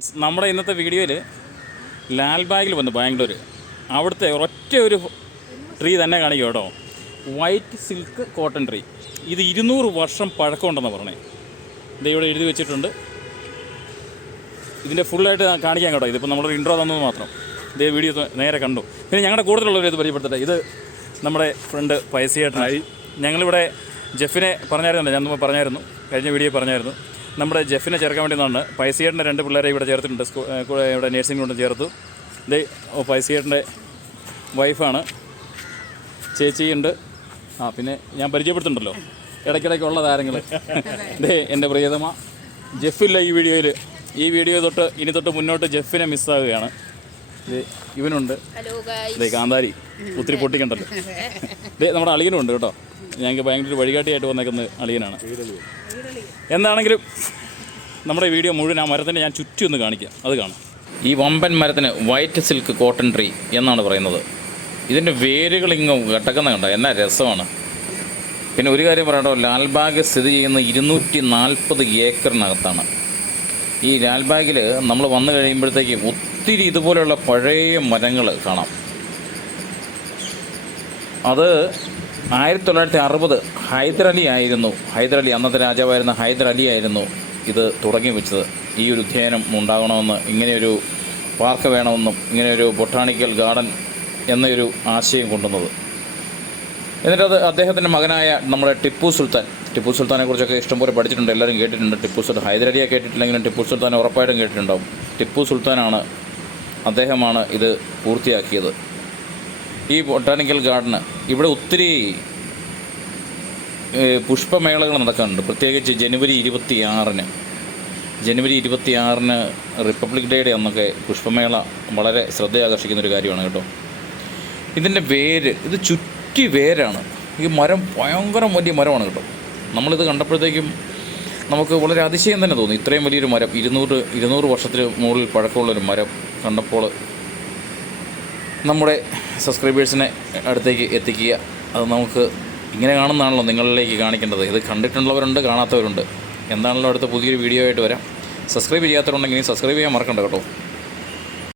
നമ്മുടെ ഇന്നത്തെ വീഡിയോയിൽ ലാൽബാഗിൽ വന്നു ബാംഗ്ലൂർ അവിടുത്തെ ഒറ്റ ഒരു ട്രീ തന്നെ കാണിക്കും കേട്ടോ. White silk cotton tree. ഇത് 200 വർഷം പഴക്കമുണ്ടെന്ന് പറഞ്ഞേ. ഇത് ഇവിടെ എഴുതി വെച്ചിട്ടുണ്ട്. ഇതിൻ്റെ ഫുള്ളായിട്ട് കാണിക്കാൻ കേട്ടോ. ഇതിപ്പോൾ നമ്മളൊരു ഇൻട്രോ തന്നത് മാത്രം. ഇതേ വീഡിയോ നേരെ കണ്ടു. പിന്നെ ഞങ്ങളുടെ കൂടുതലുള്ളവർ ഇത് പരിചയപ്പെടുത്തട്ടെ. ഇത് നമ്മുടെ ഫ്രണ്ട് പൈസയേട്ടനായി. ഞങ്ങളിവിടെ ജെഫിനെ പറഞ്ഞായിരുന്നല്ലോ, ഞാൻ മുമ്പ് പറഞ്ഞായിരുന്നു, കഴിഞ്ഞ വീഡിയോ പറഞ്ഞായിരുന്നു. നമ്മുടെ ജെഫിനെ ചേർക്കാൻ വേണ്ടി നിന്നാണ്. പൈസയേട്ടൻ്റെ 2 പിള്ളേരെ ഇവിടെ ചേർത്തിട്ടുണ്ട്. ഇവിടെ നേഴ്സിംഗ് കൊണ്ട് ചേർത്തു. ഇത് പൈസയേട്ടൻ്റെ വൈഫാണ്, ചേച്ചിയുണ്ട്. പിന്നെ ഞാൻ പരിചയപ്പെടുത്തുന്നുണ്ടല്ലോ ഇടയ്ക്കിടയ്ക്കുള്ള താരങ്ങൾ. ഇതേ എൻ്റെ പ്രിയതമ ജെഫില്ല ഈ വീഡിയോയിൽ. ഈ വീഡിയോ തൊട്ട് ഇനി തൊട്ട് മുന്നോട്ട് ജെഫിനെ മിസ്സാകുകയാണ്. ഇത് ഇവനുണ്ട്. ഇതേ കാന്താരി ഒത്തിരി പൊട്ടിക്കണ്ടല്ലോ. ഇതേ നമ്മുടെ അളിയനും ഉണ്ട് കേട്ടോ. ഞങ്ങൾക്ക് ഭയങ്കര വഴികാട്ടിയായിട്ട് വന്നേക്കുന്നത് അളിയനാണ്. എന്താണെങ്കിലും നമ്മുടെ വീഡിയോ മുഴുവൻ ആ മരത്തിൻ്റെ ഞാൻ ചുറ്റി ഒന്ന് കാണിക്കാം, അത് കാണാം. ഈ വമ്പൻ മരത്തിന് വൈറ്റ് സിൽക്ക് കോട്ടൺ ട്രീ എന്നാണ് പറയുന്നത്. ഇതിൻ്റെ വേരുകൾ ഇങ്ങ് കിടക്കുന്ന കണ്ടോ, എന്നാ രസമാണ്. പിന്നെ ഒരു കാര്യം പറയട്ടോ, ലാൽബാഗ് സ്ഥിതി ചെയ്യുന്ന 240 ഏക്കറിനകത്താണ്. ഈ ലാൽബാഗിൽ നമ്മൾ വന്നു കഴിയുമ്പോഴത്തേക്കും ഒത്തിരി ഇതുപോലെയുള്ള പഴയ മരങ്ങൾ കാണാം. അത് 1960 ഹൈദരലി ആയിരുന്നു. അന്നത്തെ രാജാവായിരുന്ന ഹൈദരലി ആയിരുന്നു ഇത് തുടങ്ങി വെച്ചത്. ഈ ഒരു ഉദ്യാനം ഉണ്ടാകണമെന്ന്, ഇങ്ങനെയൊരു പാർക്ക് വേണമെന്നും, ഇങ്ങനെയൊരു ബൊട്ടാണിക്കൽ ഗാർഡൻ എന്നൊരു ആശയം കൊണ്ടുവന്നത്. എന്നിട്ടത് അദ്ദേഹത്തിൻ്റെ മകനായ നമ്മുടെ ടിപ്പു സുൽത്താനെ കുറിച്ചൊക്കെ ഇഷ്ടംപോലെ പഠിച്ചിട്ടുണ്ട്, എല്ലാവരും കേട്ടിട്ടുണ്ട്. ടിപ്പു സുൽത്താൻ, ഹൈദരലിയെ കേട്ടിട്ടില്ലെങ്കിലും ടിപ്പു സുൽത്താനെ ഉറപ്പായിട്ടും കേട്ടിട്ടുണ്ടാവും. ടിപ്പു സുൽത്താനാണ്, അദ്ദേഹമാണ് ഇത് പൂർത്തിയാക്കിയത്. ഈ ബൊട്ടാണിക്കൽ ഗാർഡന് ഇവിടെ ഒത്തിരി പുഷ്പമേളകൾ നടക്കാറുണ്ട്. പ്രത്യേകിച്ച് ജനുവരി 26-ന് റിപ്പബ്ലിക് ഡേയുടെ അന്നൊക്കെ പുഷ്പമേള വളരെ ശ്രദ്ധയാകർഷിക്കുന്നൊരു കാര്യമാണ് കേട്ടോ. ഇതിൻ്റെ വേര്, ഇത് ചുറ്റി വേരാണ്. ഈ മരം ഭയങ്കര വലിയ മരമാണ് കേട്ടോ. നമ്മളിത് കണ്ടപ്പോഴത്തേക്കും നമുക്ക് വളരെ അതിശയം തന്നെ തോന്നി. ഇത്രയും വലിയൊരു മരം, 200 വർഷത്തിന് മുകളിൽ പഴക്കമുള്ളൊരു മരം കണ്ടപ്പോൾ നമ്മുടെ സബ്സ്ക്രൈബേഴ്സിനെ അടുത്തേക്ക് എത്തിക്കുക. അത് നമുക്ക് ഇങ്ങനെ കാണുന്നതാണല്ലോ നിങ്ങളിലേക്ക് കാണിക്കേണ്ടത്. ഇത് കണ്ടിട്ടുള്ളവരുണ്ട്, കാണാത്തവരുണ്ട്. എന്താണല്ലോ അടുത്ത പുതിയൊരു വീഡിയോ ആയിട്ട് വരാം. സബ്സ്ക്രൈബ് ചെയ്യാത്തവരുണ്ടെങ്കിൽ സബ്സ്ക്രൈബ് ചെയ്യാൻ മറക്കണ്ട കേട്ടോ.